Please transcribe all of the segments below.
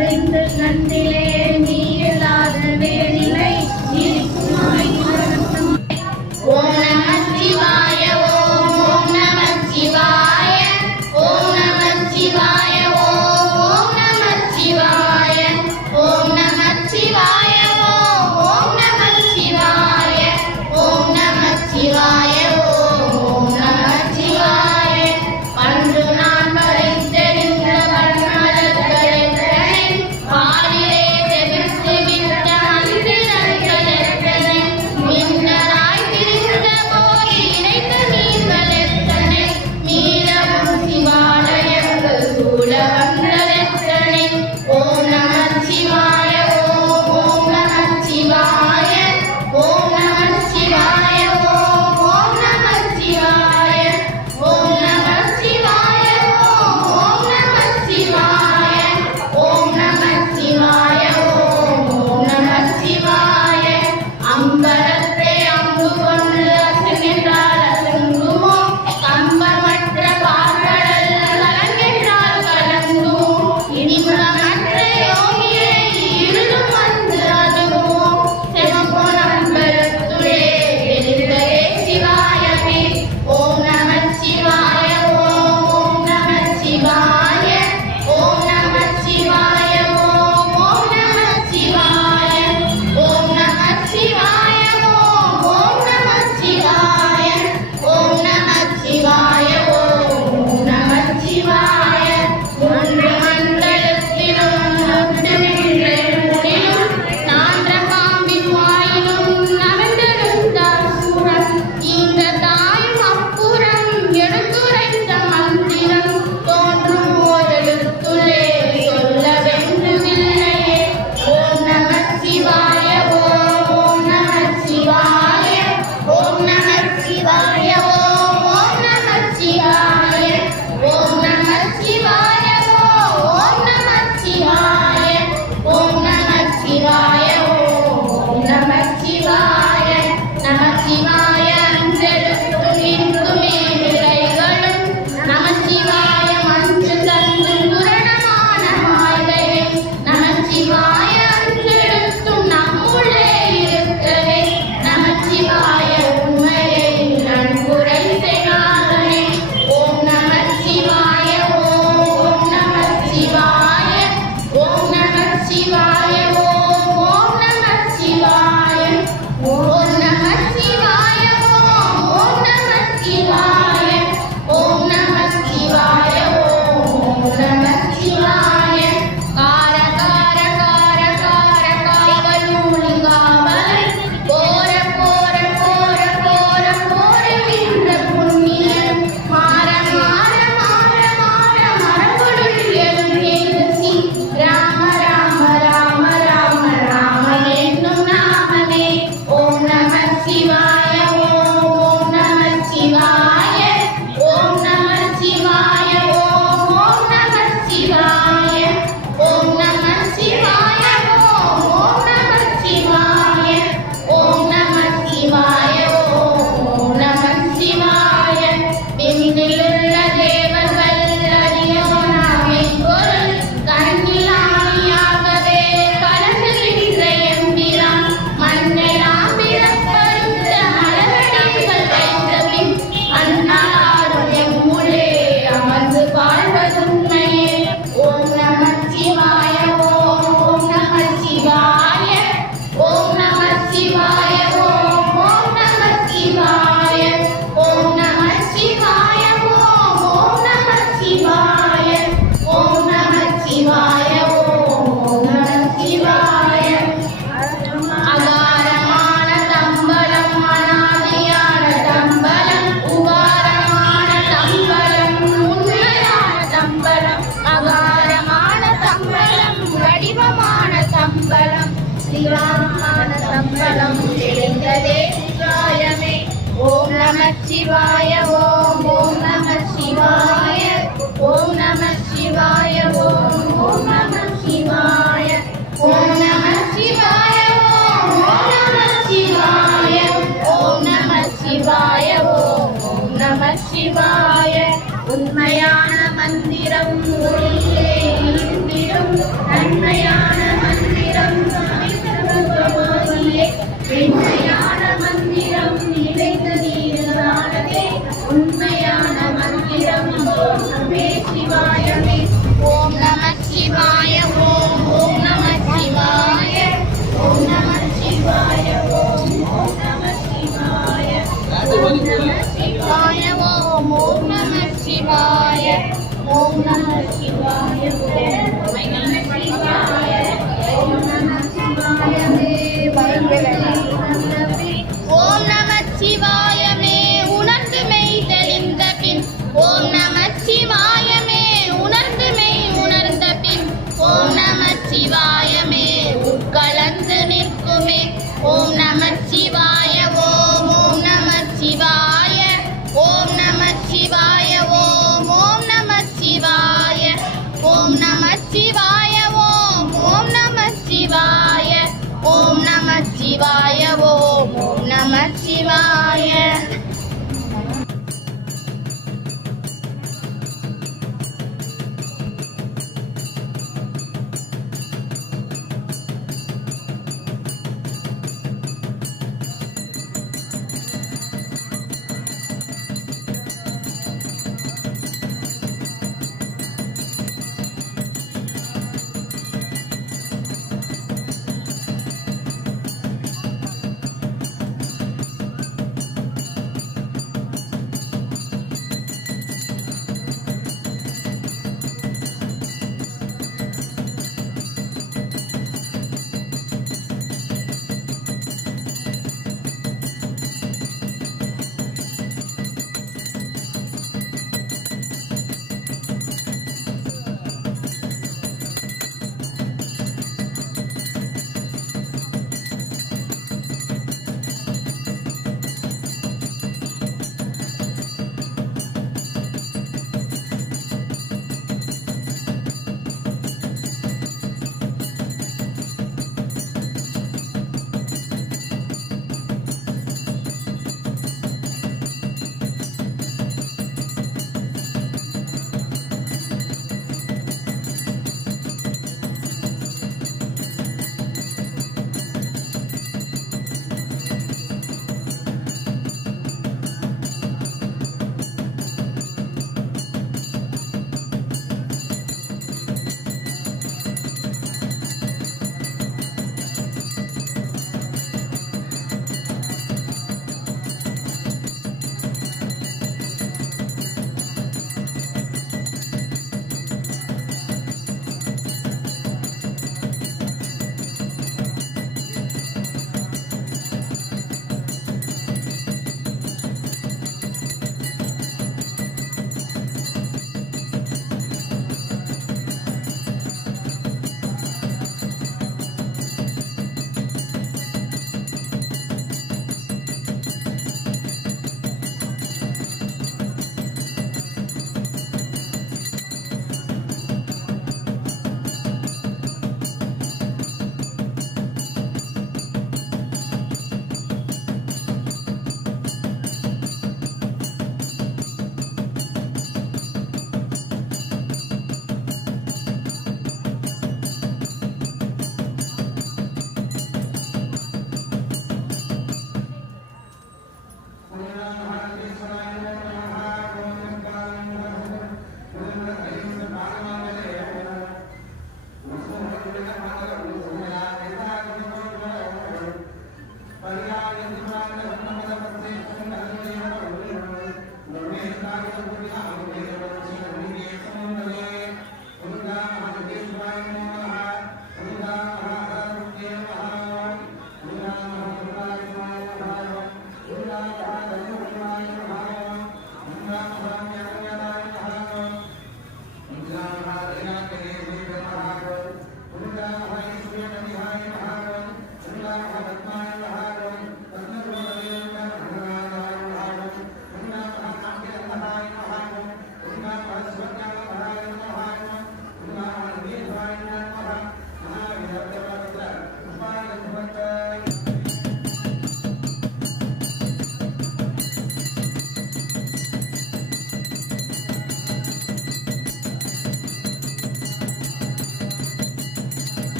அறிந்து கண்டிலே நீ இல்லாத வேறில்லை இருக்குமாய் ஓம் நம சிவாய ஓம் நம சிவாய ஓம் நம சிவாய ஓம் நம சிவாய ஓம் நம சிவாய ஓம் நம சிவாய ஓம் நம சிவாய ஓம் நம சிவாய பண்டு நான் வரைத்தெறிந்த பன்மலர்களை பாடிலே தெவித்து விட்ட மந்திரங்கள் எத்தனை மின்னராய் திரிந்த போது இணைத்த நீர்கள் எத்தனை மீளவும் சிவாலயங்கள் சூழ வந்ததெத்தனை ஓம் நம சிவாய ஓம் நம சிவாய ஓம் நம சிவாய ஓம் நம சிவாய ஓம் நம சிவாய ஓம் நம சிவாய ஓம் நம சிவாய ஓம் நம சிவாய அம்பலத்தை அம்பு கொண்டு அசுகின்றால் அசுங்குமோ கம்பமற்ற பார்க்கடல் கலங்கின்றால் கலங்குமோ இனிமற்ற யோகியை இருளும் வந்து அதுவோ செவப்பொன் அம்பலத்துளே எழுந்ததே சிவாயமே ஓம் நம சிவாய ஓம் நம சிவாய ஓம் நம சிவாய ஓம் நம சிவாய ஓம் நம சிவாய ஓம் நம சிவாய ஓம் நம சிவாய ஓம் நம சிவாய ஒன்று மண்டலத்திலும் ஒன்று நின்றே முனிலும் நான்ற பாம்பின் வாயிலும் நவந்தெழுந்தார் சூரன் இந்த தாயும் அப்புறம் எடுத்துரைத்த மந்திரம் தோன்றும் ஓரெழுத்துள்ளே சொல்ல வேண்டுமில்லையே ஓம் நம சிவாய ஓம் நம சிவாய ஓம் நம சிவாய ஓம் நம சிவாய ஓம் நம சிவாய ஓம் நம சிவாய ஓம் நம சிவாய ஓம் நம சிவாய நம சிவாய அஞ்செழுத்து நின்றுமே நிலைகளும் நம சிவாய மஞ்சு தந்து புரணமான மாலையே நம சிவாய அஞ்செழுத்தும் நம்முள்ளே இருக்கவே நம சிவாய உண்மையை நன்குரை செய்யாதே ஓம் நம சிவாய ஓம் நம சிவாய ஓம் நம சிவாய ஓம் நம சிவாய ஓம் நம சிவாய ஓம் நம சிவாய ஓம் நம சிவாய ஓம் நம சிவாய கார கார கார கார காவலூழி காவலை போர போர போர போர போரவின்ற புண்ணியன் மாற மாற மாற மாற மரபொருள் எழுந்தேசி ராம ராம ராம ராம ராம என்னும் நாமமே ஓம் நம சிவாய ஓம் நம சிவாய ஓம் நம சிவாய ஓம் நம சிவாய ஓம் நம சிவாய ஓம் நம சிவாய ஓம் நம சிவாய ஓம் நம சிவாய விண்ணிலுள்ள தேவர்கள் அறியோனாமை பொருள் கண்ணிலாமியாகவே கலந்துகின்ற எம்பிரான் மண்ணெல்லாம் பிறப்பருந்த மலரடிகள் வைத்த பின் அந்நாளும் எம்முள்ளே அமர்ந்து வாழ்வதுண்மையே ஓம் நம சிவாய ஓம் நம சிவாய ஓம் நம சிவாய ஓம் நம சிவாய ஓம் நம சிவாய ஓம் நம சிவாய ஓம் நம சிவாய ஓம் நம சிவாய அகாரமான தம்பலம் அநாதியான தம்பலம் உகாரமான தம்பலம் உண்மையான தம்பலம் அகாரமான தம்பலம் வடிவமான தம்பலம் சிவமான தம்பலம் எழுந்ததே சிவாயமே ஓம் நம சிவாய ஓம் நம சிவாய ஓம் நம சிவாய ஓம் நம சிவாய ஓம் நம சிவாய ஓம் நம சிவாய ஓம் நம சிவாய ஓம் நம சிவாய உண்மையான மந்திரம் ஒளியிலே இருந்திடும் நன்மை உண்மையான மந்திரம் வெண்மையான மந்திரம் நிலைத்த நீரானதே உண்மையான மந்திரம் ஓம் நம சிவாயமே ஓம் நம சிவாய ஓம் ஓம் நம சிவாய ஓம் நம சிவாய ஓம் ஓம் நம சிவாய ஓம் நம சிவாய ஓம் ஓம் நம சிவாய ஓம் நம சிவாய ஓம் நம சிவாய ஓம் நம சிவாயமே ஓம் நம சிவாயமே உணர்ந்து மெய் தெளிந்த பின் ஓம் நம சிவாயமே உணர்ந்து மெய் உணர்ந்த பின் ஓம் நம சிவாயமே உட்கலந்து நிற்குமே ஓம் நம சிவாய ஓம் ஓம் நம சிவாய ஓம் நம சிவாய ஓம் ஓம் நம சிவாய ஓம் நம சிவாய ஓம் ஓம் நம சிவாய ஓம் நம சிவாய ஓம் ஓம் நம சிவாய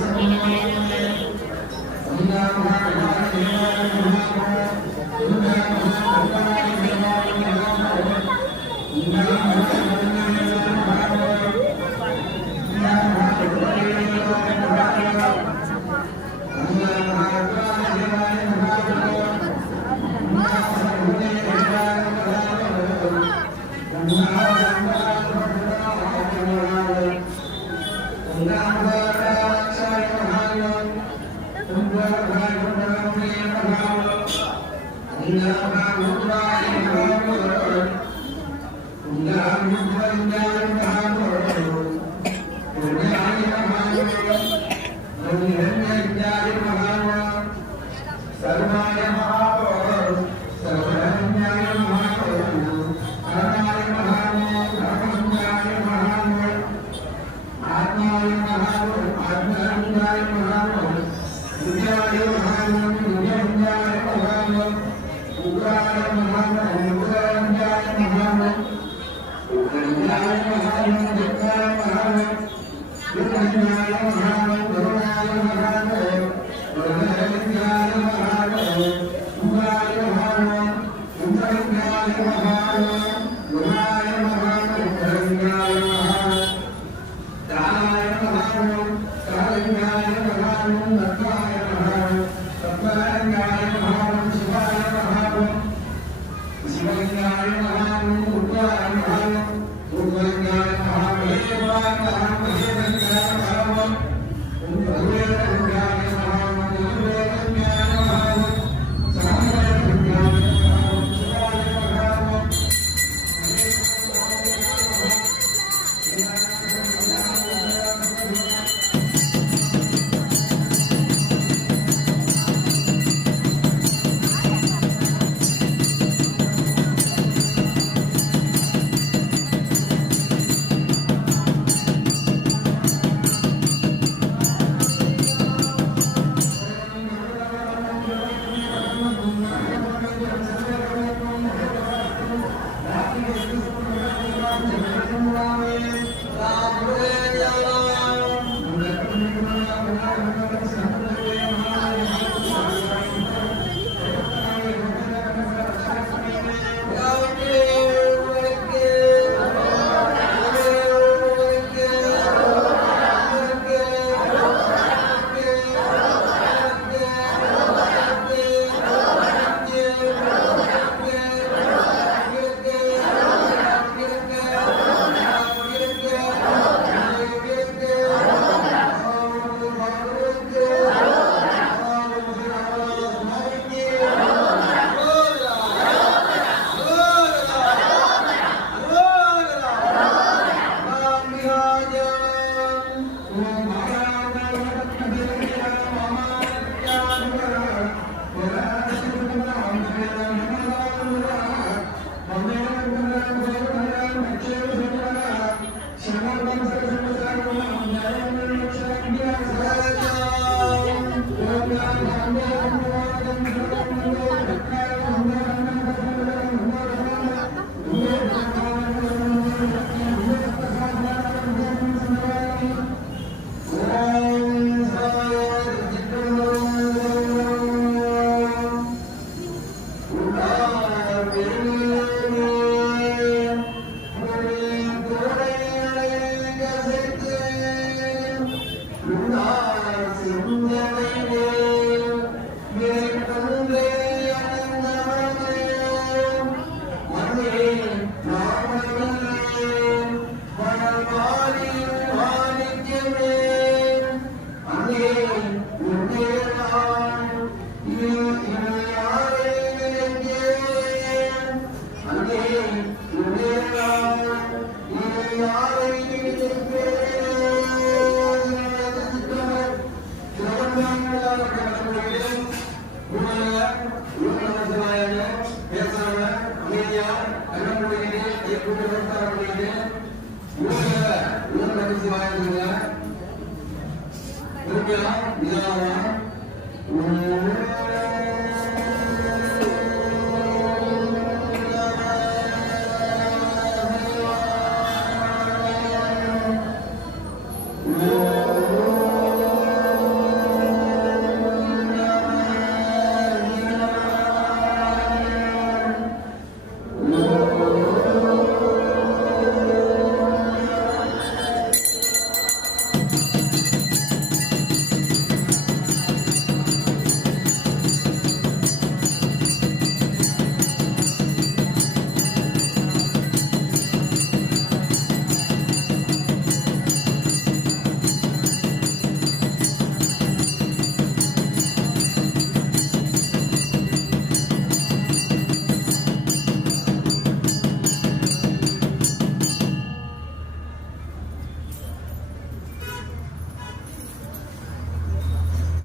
Terima kasih.